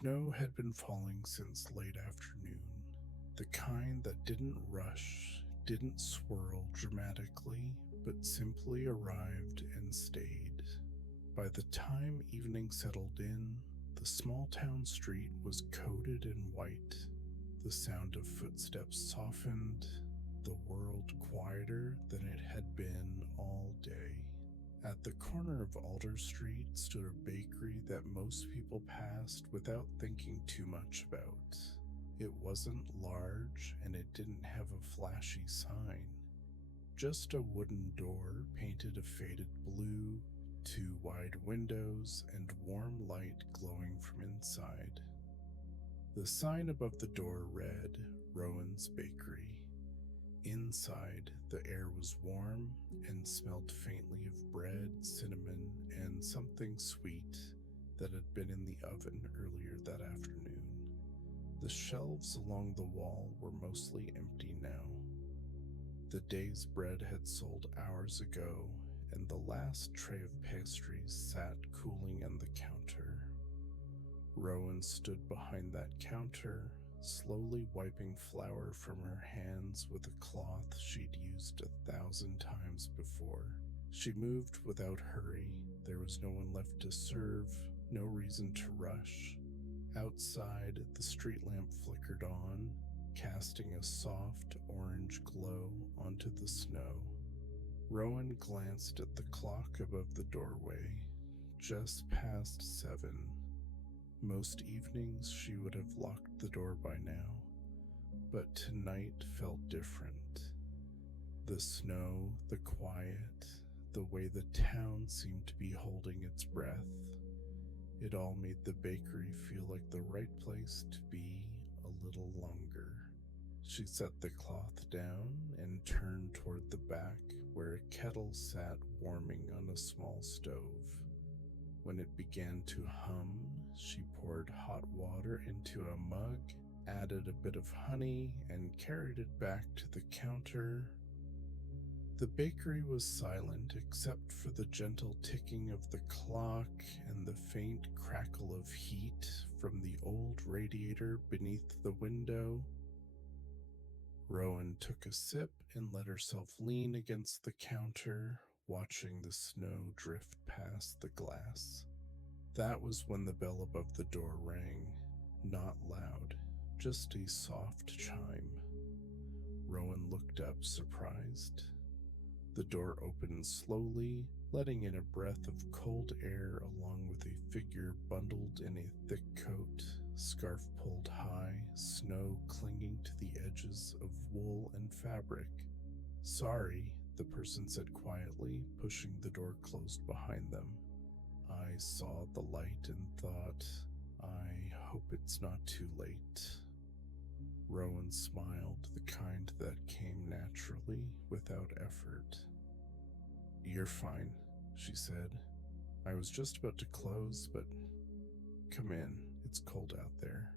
Snow had been falling since late afternoon, the kind that didn't rush, didn't swirl dramatically, but simply arrived and stayed. By the time evening settled in, the small town street was coated in white. The sound of footsteps softened, the world quieter than it had been all day. At the corner of Alder Street stood a bakery that most people passed without thinking too much about. It wasn't large and it didn't have a flashy sign. Just a wooden door painted a faded blue, two wide windows, and warm light glowing from inside. The sign above the door read, Rowan's Bakery. Inside, the air was warm and smelled faintly of bread, cinnamon, and something sweet that had been in the oven earlier that afternoon. The shelves along the wall were mostly empty now. The day's bread had sold hours ago, and the last tray of pastries sat cooling on the counter. Rowan stood behind that counter, slowly wiping flour from her hands with a cloth she'd used 1,000 times before. She moved without hurry. There was no one left to serve, no reason to rush. Outside, the street lamp flickered on, casting a soft orange glow onto the snow. Rowan glanced at the clock above the doorway. Just past 7. Most evenings she would have locked the door by now, but tonight felt different. The snow, the quiet, the way the town seemed to be holding its breath. It all made the bakery feel like the right place to be a little longer. She set the cloth down and turned toward the back where a kettle sat warming on a small stove. When it began to hum, she poured hot water into a mug, added a bit of honey, and carried it back to the counter. The bakery was silent except for the gentle ticking of the clock and the faint crackle of heat from the old radiator beneath the window. Rowan took a sip and let herself lean against the counter, watching the snow drift past the glass. That was when the bell above the door rang, not loud, just a soft chime. Rowan looked up, surprised. The door opened slowly, letting in a breath of cold air along with a figure bundled in a thick coat, scarf pulled high, snow clinging to the edges of wool and fabric. "Sorry," the person said quietly, pushing the door closed behind them. "I saw the light and thought, I hope it's not too late." Rowan smiled, the kind that came naturally, without effort. "You're fine," she said. "I was just about to close, but come in, it's cold out there."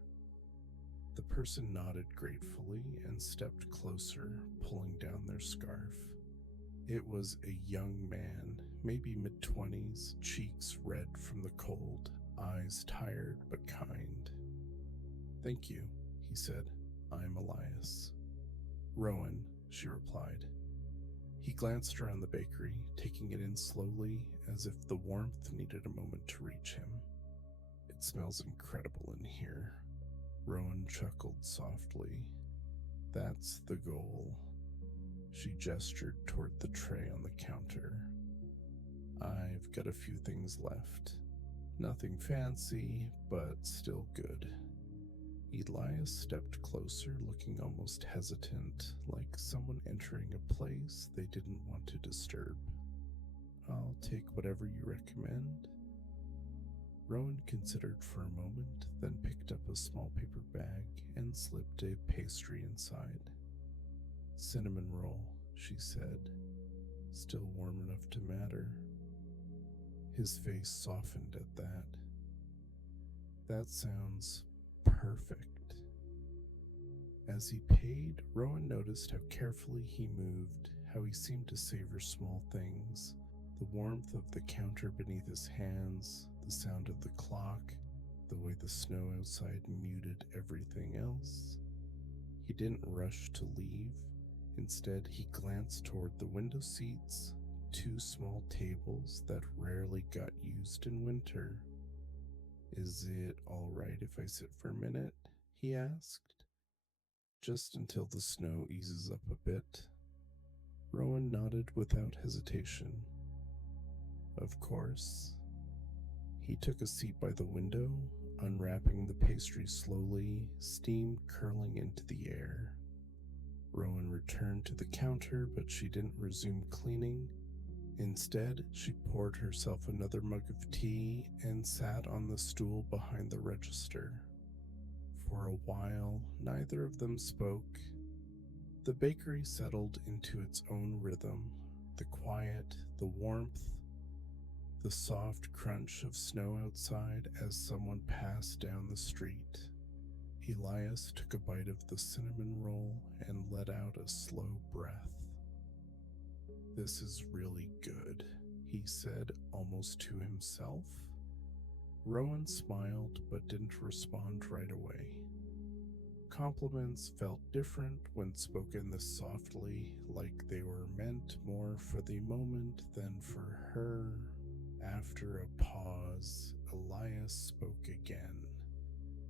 The person nodded gratefully and stepped closer, pulling down their scarf. It was a young man, maybe mid-20s, cheeks red from the cold, eyes tired but kind. "Thank you," he said. "I'm Elias." "Rowan," she replied. He glanced around the bakery, taking it in slowly, as if the warmth needed a moment to reach him. "It smells incredible in here." Rowan chuckled softly. "That's the goal." She gestured toward the tray on the counter. "I've got a few things left. Nothing fancy, but still good." Elias stepped closer, looking almost hesitant, like someone entering a place they didn't want to disturb. "I'll take whatever you recommend." Rowan considered for a moment, then picked up a small paper bag and slipped a pastry inside. "Cinnamon roll," she said. "Still warm enough to matter." His face softened at that. "That sounds perfect." As he paid, Rowan noticed how carefully he moved, how he seemed to savor small things, the warmth of the counter beneath his hands, the sound of the clock, the way the the snow outside muted everything else. He didn't rush to leave. Instead, he glanced toward the window seats, two small tables that rarely got used in winter. Is it all right if I sit for a minute? He asked. Just until the snow eases up a bit. Rowan nodded without hesitation. Of course. He took a seat by the window, unwrapping the pastry slowly, steam curling into the air. Rowan returned to the counter, but she didn't resume cleaning. Instead, she poured herself another mug of tea and sat on the stool behind the register. For a while, neither of them spoke. The bakery settled into its own rhythm, the quiet, the warmth, the soft crunch of snow outside as someone passed down the street. Elias took a bite of the cinnamon roll and let out a slow breath. This is really good, he said almost to himself. Rowan smiled but didn't respond right away. Compliments felt different when spoken this softly, like they were meant more for the moment than for her. After a pause, Elias spoke again.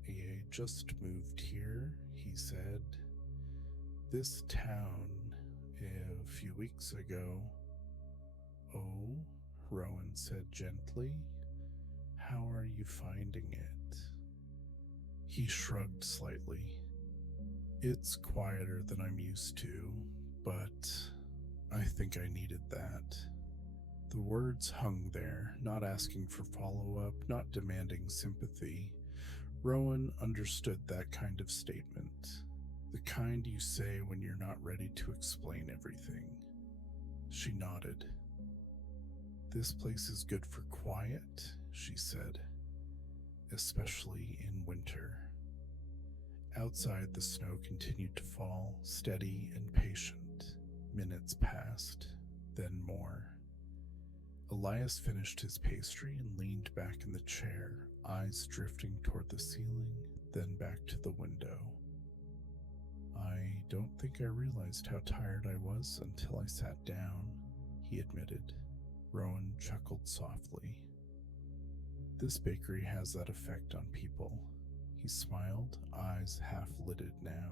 I just moved here, he said. This town, a few weeks ago. Oh, Rowan said gently. How are you finding it? He shrugged slightly. It's quieter than I'm used to, but I think I needed that. The words hung there, not asking for follow-up, not demanding sympathy. Rowan understood that kind of statement. The kind you say when you're not ready to explain everything. She nodded. This place is good for quiet, she said, especially in winter. Outside, the snow continued to fall, steady and patient. Minutes passed, then more. Elias finished his pastry and leaned back in the chair, eyes drifting toward the ceiling, then back to the window. I don't think I realized how tired I was until I sat down, he admitted. Rowan chuckled softly. This bakery has that effect on people. He smiled, eyes half-lidded now.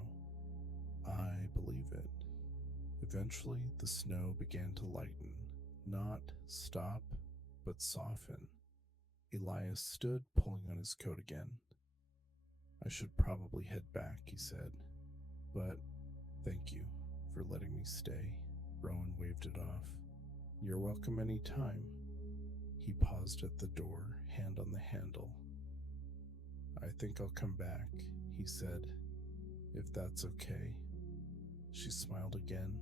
I believe it. Eventually, the snow began to lighten, not stop, but soften. Elias stood, pulling on his coat again. I should probably head back, he said. But thank you for letting me stay. Rowan waved it off. You're welcome any time. He paused at the door, hand on the handle. I think I'll come back, he said, if that's okay. She smiled again.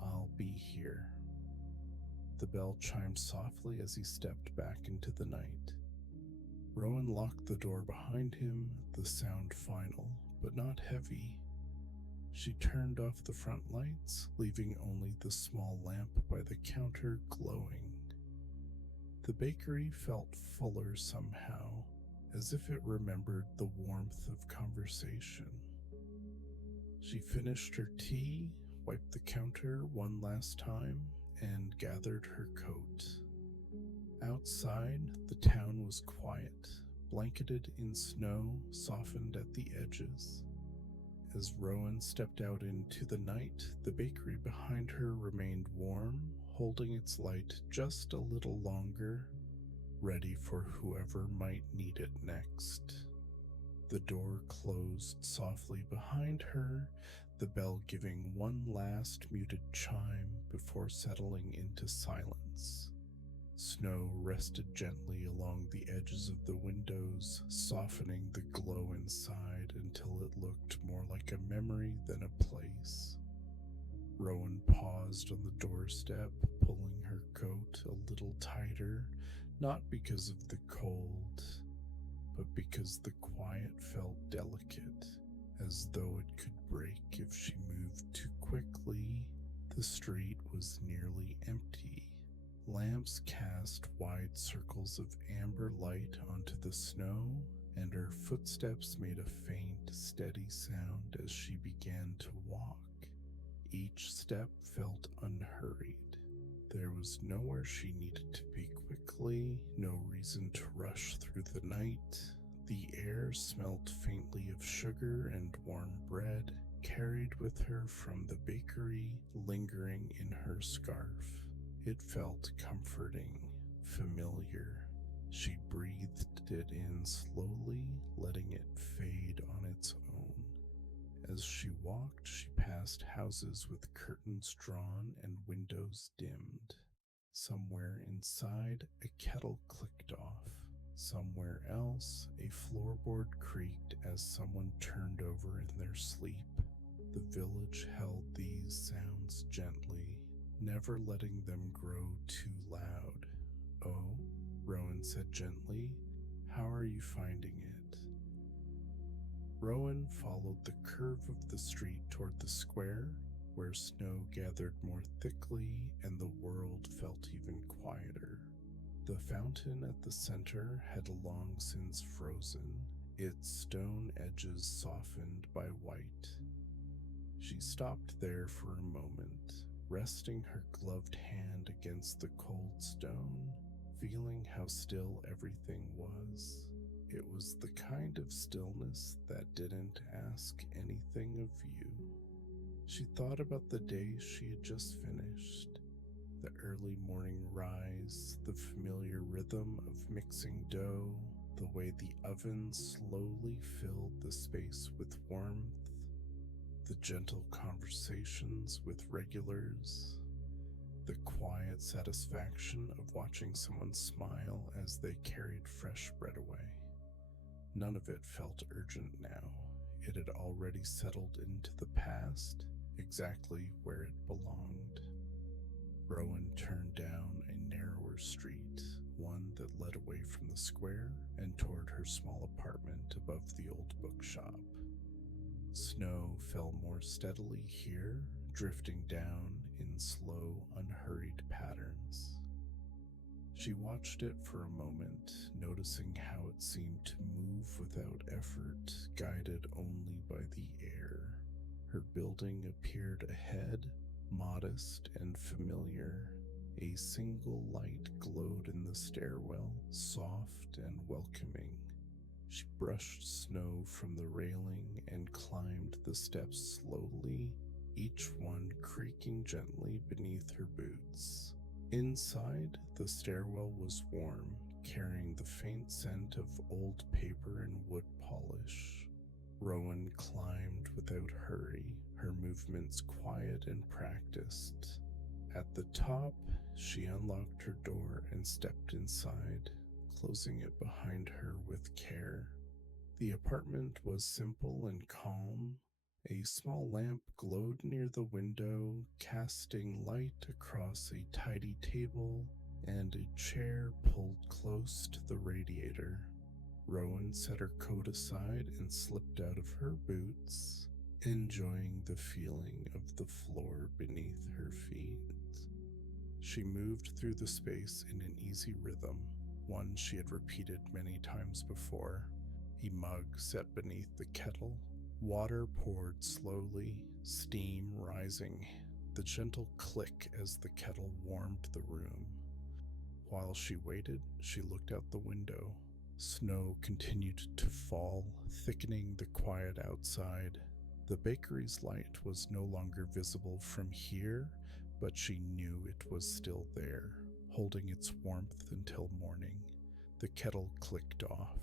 I'll be here. The bell chimed softly as he stepped back into the night. Rowan locked the door behind him, the sound final, but not heavy. She turned off the front lights, leaving only the small lamp by the counter glowing. The bakery felt fuller somehow, as if it remembered the warmth of conversation. She finished her tea, wiped the counter one last time, and gathered her coat. Outside, the town was quiet, blanketed in snow, softened at the edges. As Rowan stepped out into the night, the bakery behind her remained warm, holding its light just a little longer, ready for whoever might need it next. The door closed softly behind her, the bell giving one last muted chime before settling into silence. Snow rested gently along the edges of the windows, softening the glow inside until it looked more like a memory than a place. Rowan paused on the doorstep, pulling her coat a little tighter, not because of the cold, but because the quiet felt delicate, as though it could break if she moved too quickly. The street was nearly empty. Lamps cast wide circles of amber light onto the snow, and her footsteps made a faint, steady sound as she began to walk. Each step felt unhurried. There was nowhere she needed to be quickly, no reason to rush through the night. The air smelt faintly of sugar and warm bread, carried with her from the bakery, lingering in her scarf. It felt comforting, familiar. She breathed it in slowly, letting it fade on its own. As she walked, she passed houses with curtains drawn and windows dimmed. Somewhere inside, a kettle clicked off. Somewhere else, a floorboard creaked as someone turned over in their sleep. The village held these sounds gently, never letting them grow too loud. "Oh," Rowan said gently, "how are you finding it?" Rowan followed the curve of the street toward the square, where snow gathered more thickly and the world felt even quieter. The fountain at the center had long since frozen, its stone edges softened by white. She stopped there for a moment, resting her gloved hand against the cold stone, feeling how still everything was. It was the kind of stillness that didn't ask anything of you. She thought about the day she had just finished, the early morning rise, the familiar rhythm of mixing dough, the way the oven slowly filled the space with warmth, the gentle conversations with regulars, the quiet satisfaction of watching someone smile as they carried fresh bread away. None of it felt urgent now. It had already settled into the past, exactly where it belonged. Rowan turned down a narrower street, one that led away from the square and toward her small apartment above the old bookshop. Snow fell more steadily here, drifting down in slow, unhurried patterns. She watched it for a moment, noticing how it seemed to move without effort, guided only by the air. Her building appeared ahead, modest and familiar. A single light glowed in the stairwell, soft and welcoming. She brushed snow from the railing and climbed the steps slowly, each one creaking gently beneath her boots. Inside, the stairwell was warm, carrying the faint scent of old paper and wood polish. Rowan climbed without hurry, her movements quiet and practiced. At the top, she unlocked her door and stepped inside, closing it behind her with care. The apartment was simple and calm. A small lamp glowed near the window, casting light across a tidy table and a chair pulled close to the radiator. Rowan set her coat aside and slipped out of her boots, enjoying the feeling of the floor beneath her feet. She moved through the space in an easy rhythm, one she had repeated many times before. A mug set beneath the kettle. Water poured slowly, steam rising, the gentle click as the kettle warmed the room. While she waited, she looked out the window. Snow continued to fall, thickening the quiet outside. The bakery's light was no longer visible from here, but she knew it was still there, holding its warmth until morning. The kettle clicked off.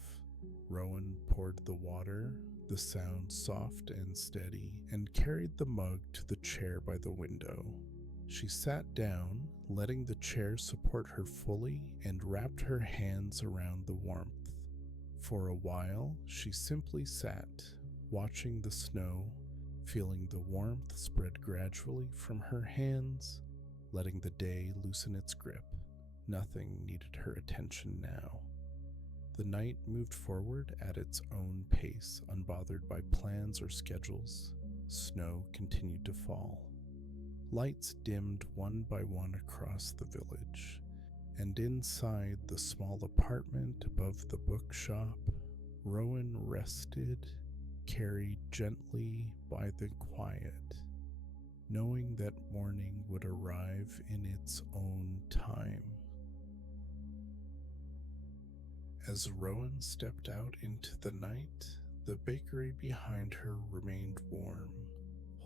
Rowan poured the water, the sound soft and steady, and carried the mug to the chair by the window. She sat down, letting the chair support her fully, and wrapped her hands around the warmth. For a while, she simply sat, watching the snow, feeling the warmth spread gradually from her hands, letting the day loosen its grip. Nothing needed her attention now. The night moved forward at its own pace, unbothered by plans or schedules. Snow continued to fall. Lights dimmed one by one across the village, and inside the small apartment above the bookshop, Rowan rested, carried gently by the quiet, knowing that morning would arrive in its own time. As Rowan stepped out into the night, the bakery behind her remained warm,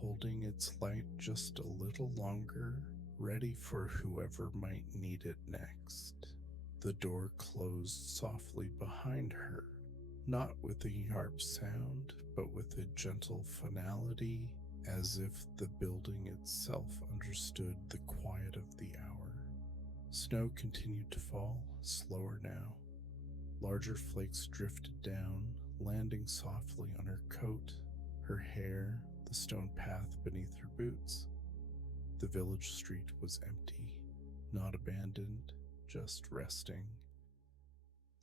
holding its light just a little longer, ready for whoever might need it next. The door closed softly behind her, not with a sharp sound, but with a gentle finality, as if the building itself understood the quiet of the hour. Snow continued to fall, slower now. Larger flakes drifted down, landing softly on her coat, her hair, the stone path beneath her boots. The village street was empty, not abandoned, just resting.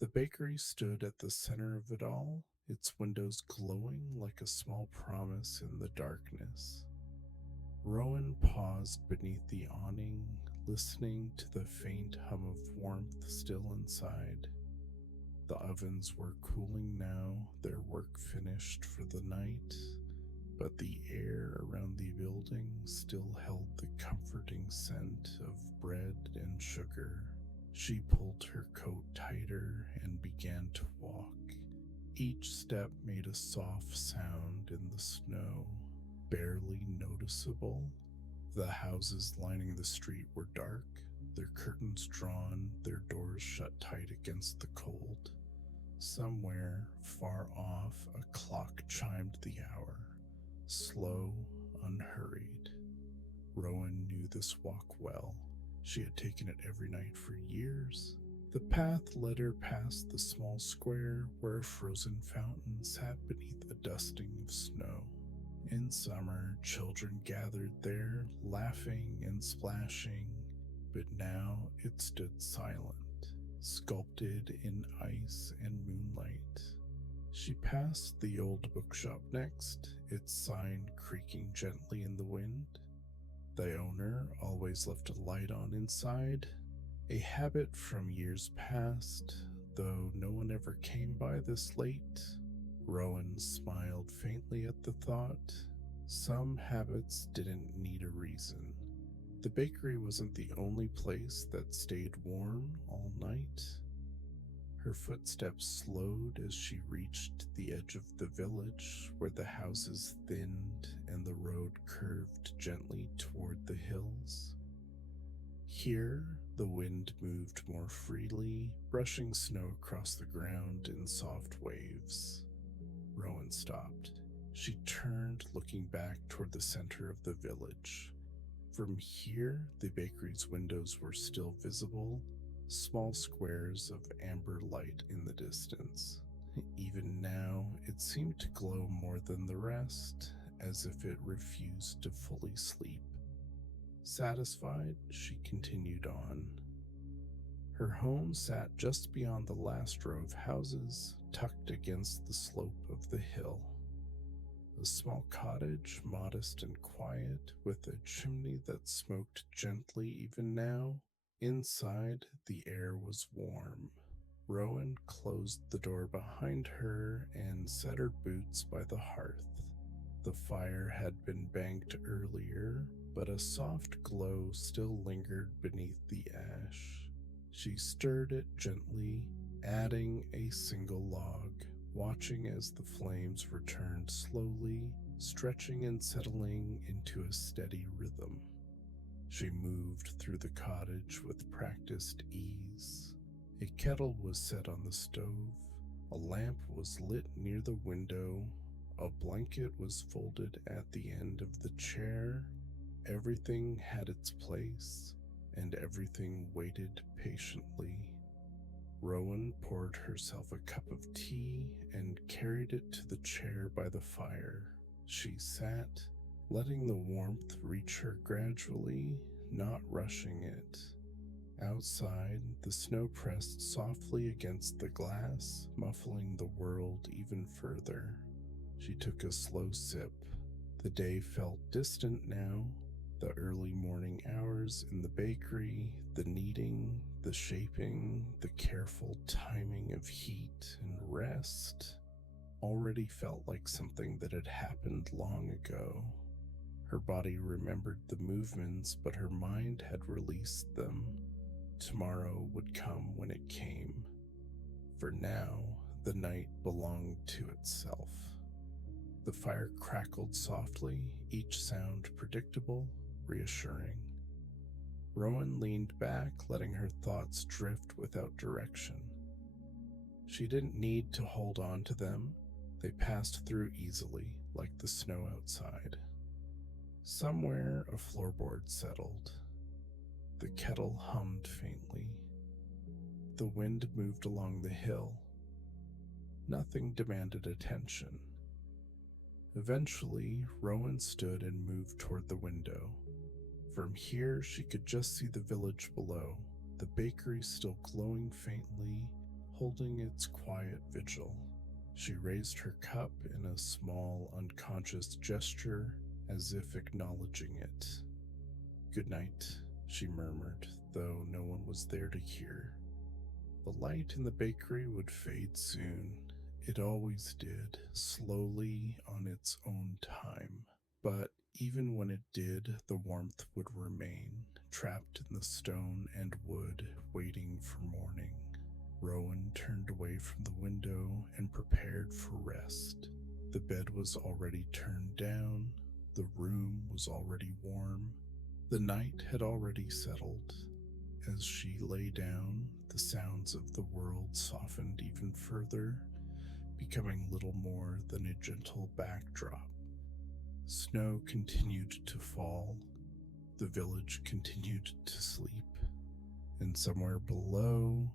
The bakery stood at the center of it all, its windows glowing like a small promise in the darkness. Rowan paused beneath the awning, listening to the faint hum of warmth still inside. The ovens were cooling now, their work finished for the night, but the air around the building still held the comforting scent of bread and sugar. She pulled her coat tighter and began to walk. Each step made a soft sound in the snow, barely noticeable. The houses lining the street were dark, their curtains drawn, their doors shut tight against the cold. Somewhere, far off, a clock chimed the hour, slow, unhurried. Rowan knew this walk well. She had taken it every night for years. The path led her past the small square where a frozen fountain sat beneath a dusting of snow. In summer, children gathered there, laughing and splashing, but now it stood silent, sculpted in ice and moonlight. She passed the old bookshop next, its sign creaking gently in the wind. The owner always left a light on inside, a habit from years past, though no one ever came by this late. Rowan smiled faintly at the thought. Some habits didn't need a reason. The bakery wasn't the only place that stayed warm all night. Her footsteps slowed as she reached the edge of the village, where the houses thinned and the road curved gently toward the hills. Here, the wind moved more freely, brushing snow across the ground in soft waves. Rowan stopped. She turned, looking back toward the center of the village. From here, the bakery's windows were still visible, small squares of amber light in the distance. Even now, it seemed to glow more than the rest, as if it refused to fully sleep. Satisfied, she continued on. Her home sat just beyond the last row of houses, tucked against the slope of the hill. A small cottage, modest and quiet, with a chimney that smoked gently even now. Inside, the air was warm. Rowan closed the door behind her and set her boots by the hearth. The fire had been banked earlier, but a soft glow still lingered beneath the ash. She stirred it gently, adding a single log, watching as the flames returned slowly, stretching and settling into a steady rhythm. She moved through the cottage with practiced ease. A kettle was set on the stove, a lamp was lit near the window, a blanket was folded at the end of the chair. Everything had its place, and everything waited patiently. Rowan poured herself a cup of tea and carried it to the chair by the fire. She sat, letting the warmth reach her gradually, not rushing it. Outside, the snow pressed softly against the glass, muffling the world even further. She took a slow sip. The day felt distant now. The early morning hours in the bakery, the kneading, the shaping, the careful timing of heat and rest. already felt like something that had happened long ago. Her body remembered the movements, but her mind had released them. Tomorrow would come when it came. For now, the night belonged to itself. The fire crackled softly, each sound predictable, reassuring. Rowan leaned back, letting her thoughts drift without direction. She didn't need to hold on to them. They passed through easily, like the snow outside. Somewhere a floorboard settled. The kettle hummed faintly. The wind moved along the hill. Nothing demanded attention. Eventually, Rowan stood and moved toward the window. From here, she could just see the village below, the bakery still glowing faintly, holding its quiet vigil. She raised her cup in a small, unconscious gesture, as if acknowledging it. "Good night," she murmured, though no one was there to hear. The light in the bakery would fade soon. It always did, slowly on its own time. But even when it did, the warmth would remain, trapped in the stone and wood, waiting for morning. Rowan turned away from the window and prepared for rest. The bed was already turned down. The room was already warm. The night had already settled. As she lay down, the sounds of the world softened even further, becoming little more than a gentle backdrop. Snow continued to fall. The village continued to sleep. And somewhere below,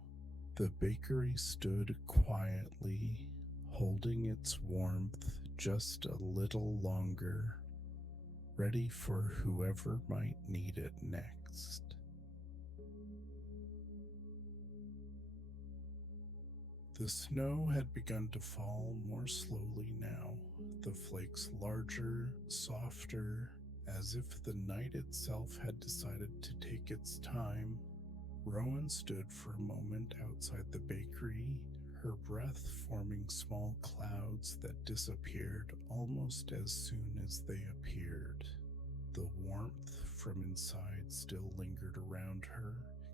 the bakery stood quietly, holding its warmth just a little longer, ready for whoever might need it next. The snow had begun to fall more slowly now, the flakes larger, softer, as if the night itself had decided to take its time. Rowan stood for a moment outside the bakery, her breath forming small clouds that disappeared almost as soon as they appeared. The warmth from inside still lingered around her,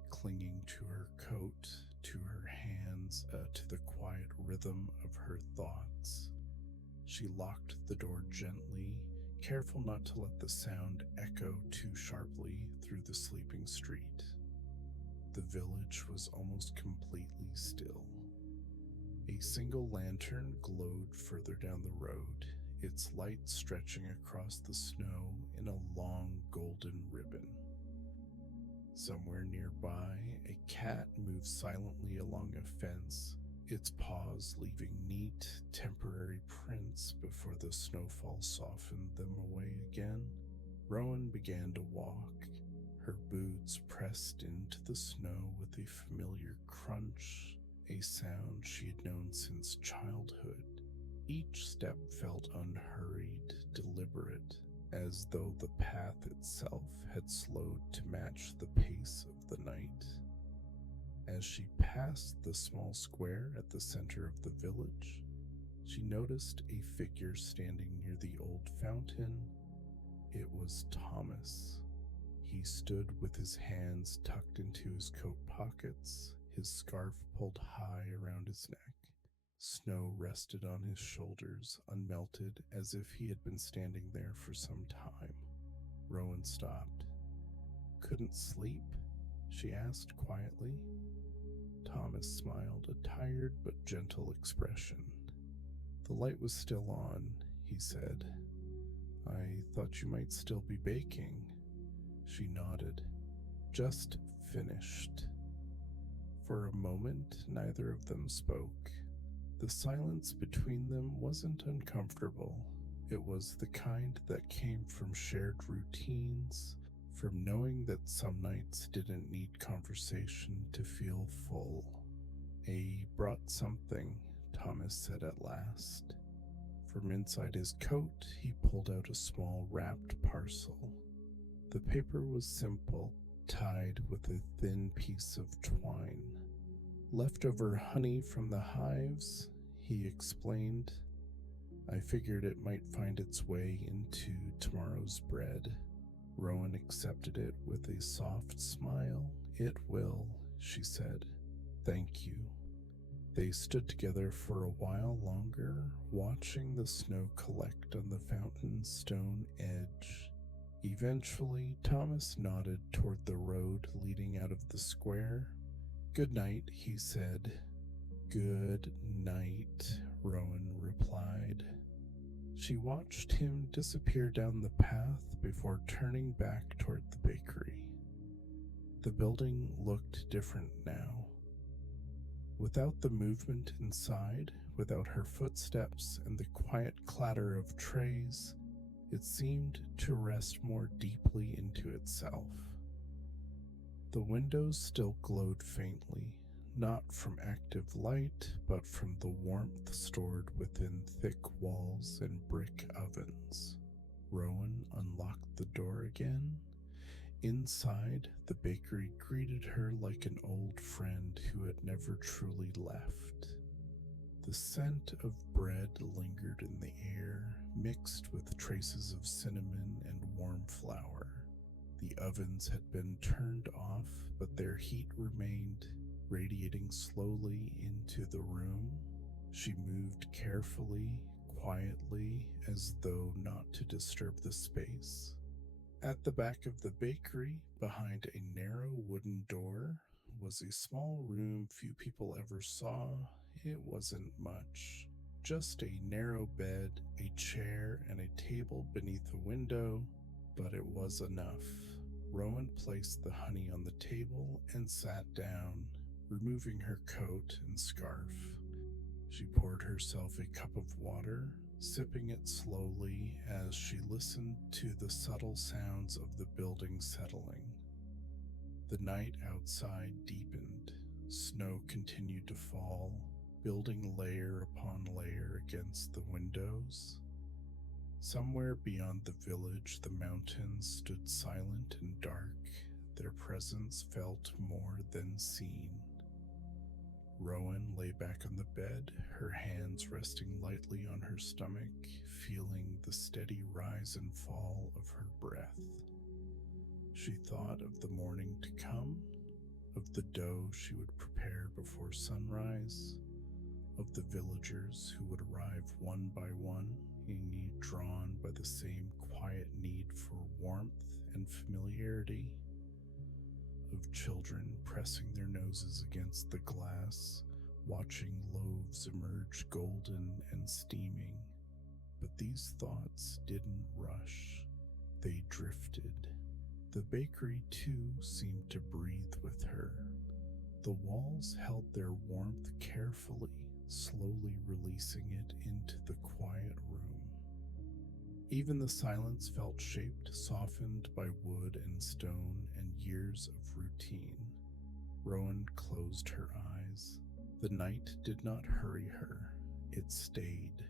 clinging to her coat, to her hands, to the quiet rhythm of her thoughts. She locked the door gently, careful not to let the sound echo too sharply through the sleeping street. The village was almost completely still. A single lantern glowed further down the road, its light stretching across the snow in a long golden ribbon. Somewhere nearby, a cat moved silently along a fence, its paws leaving neat, temporary prints before the snowfall softened them away again. Rowan began to walk, her boots pressed into the snow with a familiar crunch, a sound she had known since childhood. Each step felt unhurried, deliberate, as though the path itself had slowed to match the pace of the night. As she passed the small square at the center of the village, she noticed a figure standing near the old fountain. It was Thomas. He stood with his hands tucked into his coat pockets, his scarf pulled high around his neck. Snow rested on his shoulders, unmelted, as if he had been standing there for some time. Rowan stopped. "Couldn't sleep?" she asked quietly. Thomas smiled, a tired but gentle expression. "The light was still on," he said. "I thought you might still be baking." She nodded. "Just finished." For a moment, neither of them spoke. The silence between them wasn't uncomfortable. It was the kind that came from shared routines, from knowing that some nights didn't need conversation to feel full. "I brought something," Thomas said at last. From inside his coat, he pulled out a small wrapped parcel. The paper was simple, tied with a thin piece of twine. "Leftover honey from the hives," he explained. I figured it might find its way into tomorrow's bread. Rowan accepted it with a soft smile. It will, she said. Thank you. They stood together for a while longer, watching the snow collect on the fountain's stone edge. Eventually, Thomas nodded toward the road leading out of the square. Good night, he said. Good night, Rowan replied. She watched him disappear down the path before turning back toward the bakery. The building looked different now. Without the movement inside, without her footsteps and the quiet clatter of trays, it seemed to rest more deeply into itself. The windows still glowed faintly, not from active light, but from the warmth stored within thick walls and brick ovens. Rowan unlocked the door again. Inside, the bakery greeted her like an old friend who had never truly left. The scent of bread lingered in the air, mixed with traces of cinnamon and warm flour. The ovens had been turned off, but their heat remained, radiating slowly into the room. She moved carefully, quietly, as though not to disturb the space. At the back of the bakery, behind a narrow wooden door, was a small room few people ever saw. It wasn't much. Just a narrow bed, a chair, and a table beneath a window, but it was enough. Rowan placed the honey on the table and sat down, removing her coat and scarf. She poured herself a cup of water, sipping it slowly as she listened to the subtle sounds of the building settling. The night outside deepened. Snow continued to fall, building layer upon layer against the windows. Somewhere beyond the village, the mountains stood silent and dark. Their presence felt more than seen. Rowan lay back on the bed, her hands resting lightly on her stomach, feeling the steady rise and fall of her breath. She thought of the morning to come, of the dough she would prepare before sunrise, of the villagers who would arrive one by one, a need drawn by the same quiet need for warmth and familiarity, of children pressing their noses against the glass, watching loaves emerge golden and steaming. But these thoughts didn't rush. They drifted. The bakery, too, seemed to breathe with her. The walls held their warmth carefully, slowly releasing it into the quiet room. Even the silence felt shaped, softened by wood and stone and years of routine. Rowan closed her eyes. The night did not hurry her. It stayed.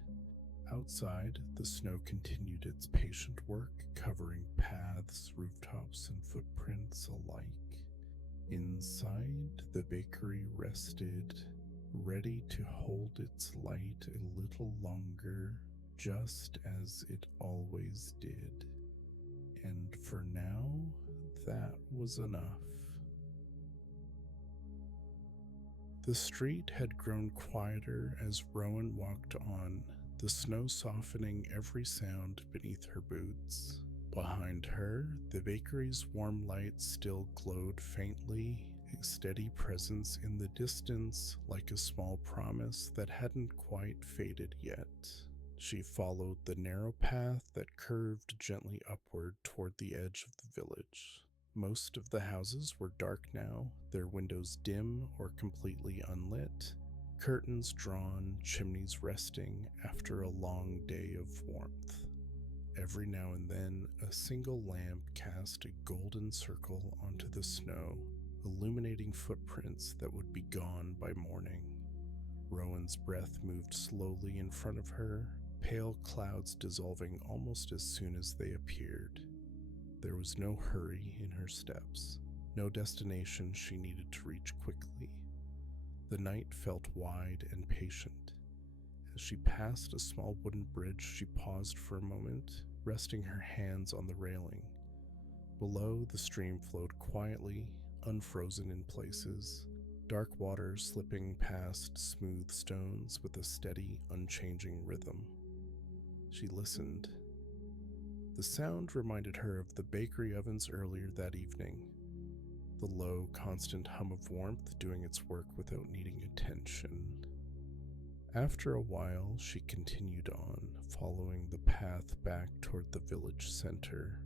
Outside, the snow continued its patient work, covering paths, rooftops, and footprints alike. Inside, the bakery rested, ready to hold its light a little longer, just as it always did. And for now, that was enough. The street had grown quieter as Rowan walked on, the snow softening every sound beneath her boots. Behind her, the bakery's warm light still glowed faintly, a steady presence in the distance, like a small promise that hadn't quite faded yet. She followed the narrow path that curved gently upward toward the edge of the village. Most of the houses were dark now, their windows dim or completely unlit, curtains drawn, chimneys resting after a long day of warmth. Every now and then, a single lamp cast a golden circle onto the snow, illuminating footprints that would be gone by morning. Rowan's breath moved slowly in front of her, pale clouds dissolving almost as soon as they appeared. There was no hurry in her steps, no destination she needed to reach quickly. The night felt wide and patient, As she passed a small wooden bridge, she paused for a moment, resting her hands on the railing. Below, the stream flowed quietly, unfrozen in places, dark water slipping past smooth stones with a steady, unchanging rhythm. She listened. The sound reminded her of the bakery ovens earlier that evening, the low, constant hum of warmth doing its work without needing attention. After a while, she continued on, following the path back toward the village center.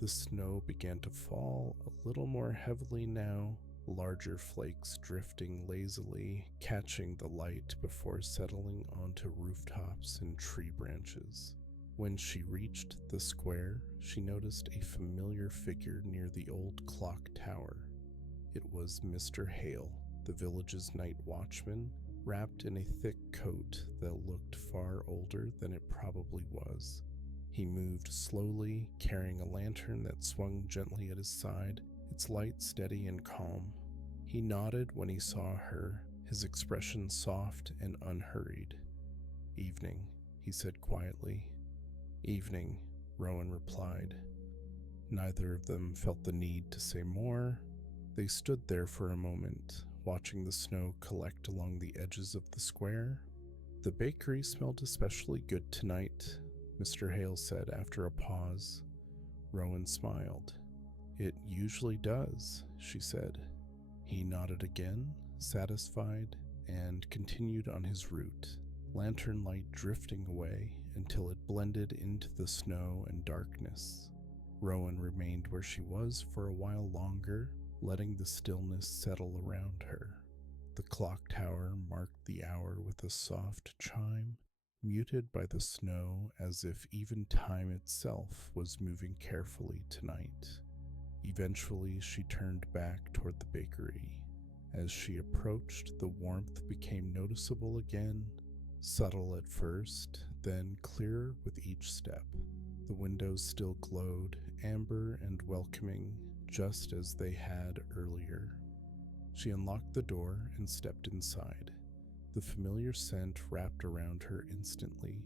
The snow began to fall a little more heavily now, larger flakes drifting lazily, catching the light before settling onto rooftops and tree branches. When she reached the square, she noticed a familiar figure near the old clock tower. It was Mr. Hale, the village's night watchman, wrapped in a thick coat that looked far older than it probably was. He moved slowly, carrying a lantern that swung gently at his side, its light steady and calm. He nodded when he saw her, his expression soft and unhurried. "Evening," he said quietly. "Evening," Rowan replied. Neither of them felt the need to say more. They stood there for a moment, watching the snow collect along the edges of the square. "The bakery smelled especially good tonight," Mr. Hale said after a pause. Rowan smiled. "It usually does," she said. He nodded again, satisfied, and continued on his route, lantern light drifting away until it blended into the snow and darkness. Rowan remained where she was for a while longer, letting the stillness settle around her. The clock tower marked the hour with a soft chime, muted by the snow as if even time itself was moving carefully tonight. Eventually, she turned back toward the bakery. As she approached, the warmth became noticeable again, subtle at first, then clearer with each step. The windows still glowed, amber and welcoming, just as they had earlier. She unlocked the door and stepped inside. The familiar scent wrapped around her instantly.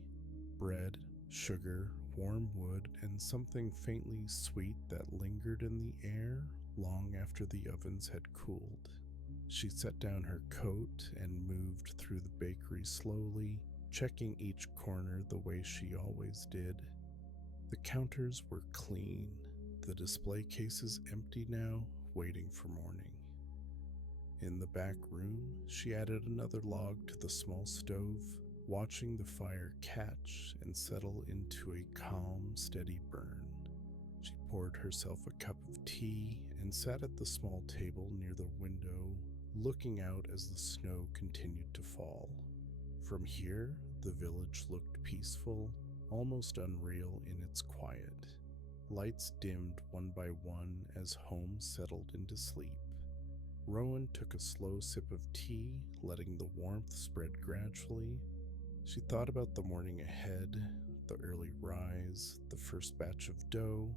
Bread, sugar, warm wood, and something faintly sweet that lingered in the air long after the ovens had cooled. She set down her coat and moved through the bakery slowly, checking each corner the way she always did. The counters were clean, the display cases empty now, waiting for morning. In the back room, she added another log to the small stove, watching the fire catch and settle into a calm, steady burn. She poured herself a cup of tea and sat at the small table near the window, looking out as the snow continued to fall. From here, the village looked peaceful, almost unreal in its quiet. Lights dimmed one by one as homes settled into sleep. Rowan took a slow sip of tea, letting the warmth spread gradually. She thought about the morning ahead, the early rise, the first batch of dough,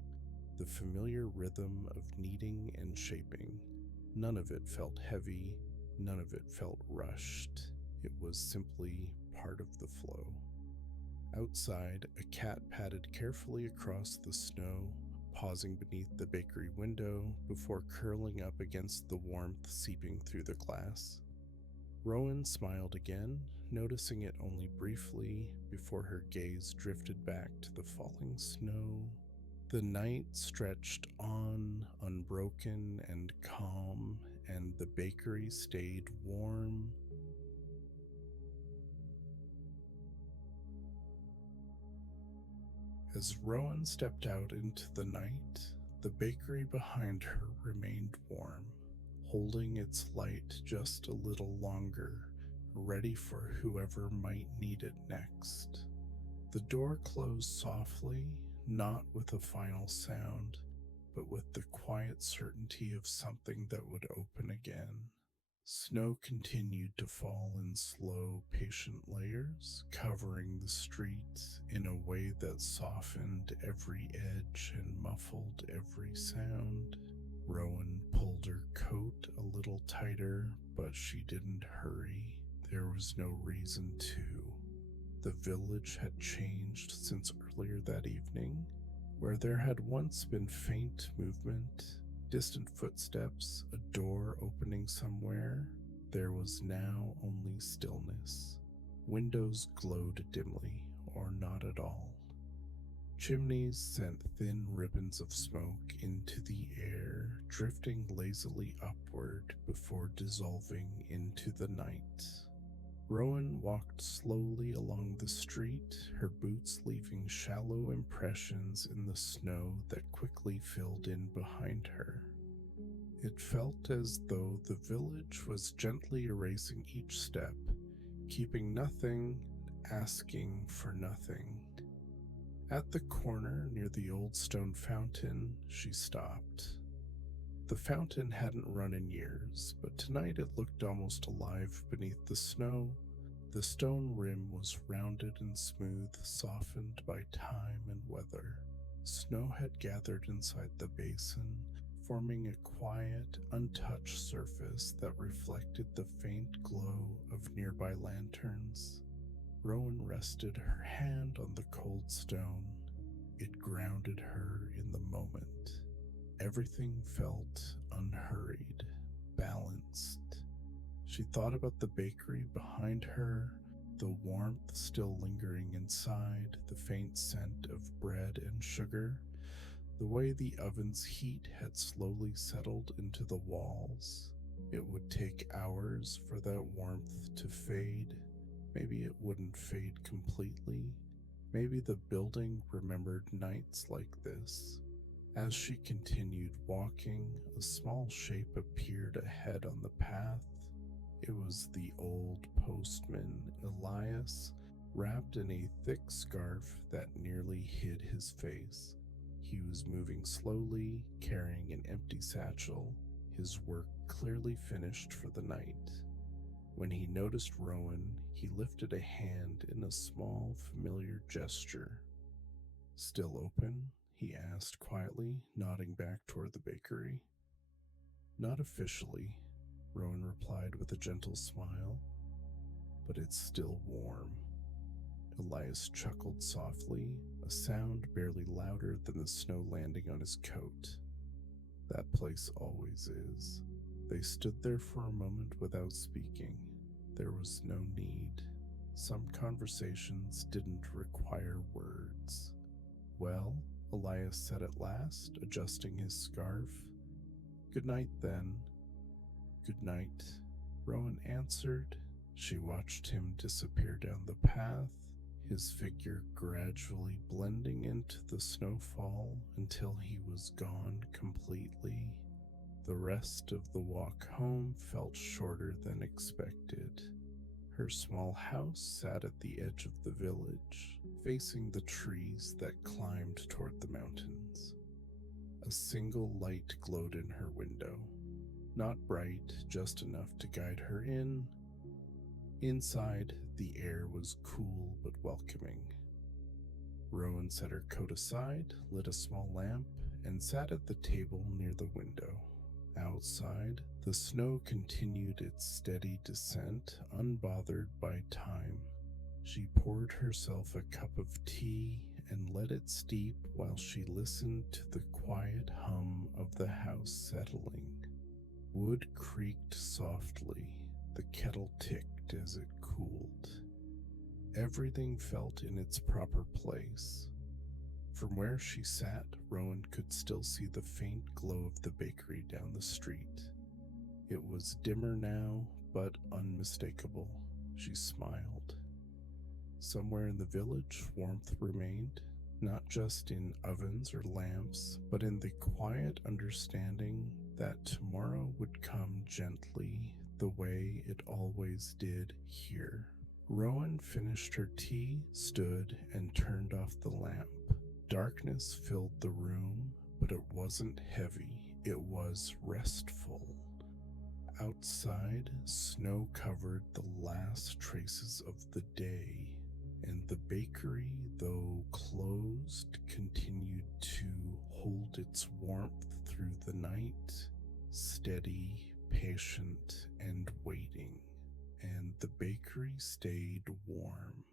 the familiar rhythm of kneading and shaping. None of it felt heavy, none of it felt rushed. It was simply part of the flow. Outside, a cat padded carefully across the snow, pausing beneath the bakery window before curling up against the warmth seeping through the glass. Rowan smiled again, noticing it only briefly before her gaze drifted back to the falling snow. The night stretched on, unbroken and calm, and the bakery stayed warm. As Rowan stepped out into the night, the bakery behind her remained warm, holding its light just a little longer, ready for whoever might need it next. The door closed softly, not with a final sound, but with the quiet certainty of something that would open again. Snow continued to fall in slow, patient layers, covering the street in a way that softened every edge and muffled every sound. Rowan pulled her coat a little tighter, but she didn't hurry. There was no reason to. The village had changed since earlier that evening. Where there had once been faint movement, distant footsteps, a door opening somewhere, there was now only stillness. Windows glowed dimly, or not at all. Chimneys sent thin ribbons of smoke into the air, drifting lazily upward before dissolving into the night. Rowan walked slowly along the street, her boots leaving shallow impressions in the snow that quickly filled in behind her. It felt as though the village was gently erasing each step, keeping nothing, asking for nothing. At the corner near the old stone fountain, she stopped. The fountain hadn't run in years, but tonight it looked almost alive beneath the snow. The stone rim was rounded and smooth, softened by time and weather. Snow had gathered inside the basin, forming a quiet, untouched surface that reflected the faint glow of nearby lanterns. Rowan rested her hand on the cold stone. It grounded her in the moment. Everything felt unhurried, balanced. She thought about the bakery behind her, the warmth still lingering inside, the faint scent of bread and sugar, the way the oven's heat had slowly settled into the walls. It would take hours for that warmth to fade. Maybe it wouldn't fade completely. Maybe the building remembered nights like this. As she continued walking, a small shape appeared ahead on the path. It was the old postman, Elias, wrapped in a thick scarf that nearly hid his face. He was moving slowly, carrying an empty satchel, his work clearly finished for the night. When he noticed Rowan, he lifted a hand in a small, familiar gesture. "Still open?" he asked quietly, nodding back toward the bakery. "Not officially," Rowan replied with a gentle smile, "but it's still warm." Elias chuckled softly, a sound barely louder than the snow landing on his coat. "That place always is." They stood there for a moment without speaking. There was no need. Some conversations didn't require words. "Well," Elias said at last, adjusting his scarf. "Good night, then." "Good night," Rowan answered. She watched him disappear down the path, his figure gradually blending into the snowfall until he was gone completely. The rest of the walk home felt shorter than expected. Her small house sat at the edge of the village, facing the trees that climbed toward the mountains. A single light glowed in her window. Not bright, just enough to guide her in. Inside, the air was cool but welcoming. Rowan set her coat aside, lit a small lamp, and sat at the table near the window. Outside, the snow continued its steady descent, unbothered by time. She poured herself a cup of tea and let it steep while she listened to the quiet hum of the house settling. Wood creaked softly, the kettle ticked as it cooled. Everything felt in its proper place. From where she sat, Rowan could still see the faint glow of the bakery down the street. It was dimmer now, but unmistakable. She smiled. Somewhere in the village, warmth remained, not just in ovens or lamps, but in the quiet understanding that tomorrow would come gently the way it always did here. Rowan finished her tea, stood, and turned off the lamp. Darkness filled the room, but it wasn't heavy, it was restful. Outside, snow covered the last traces of the day, and the bakery, though closed, continued to hold its warmth through the night, steady, patient, and waiting. And the bakery stayed warm.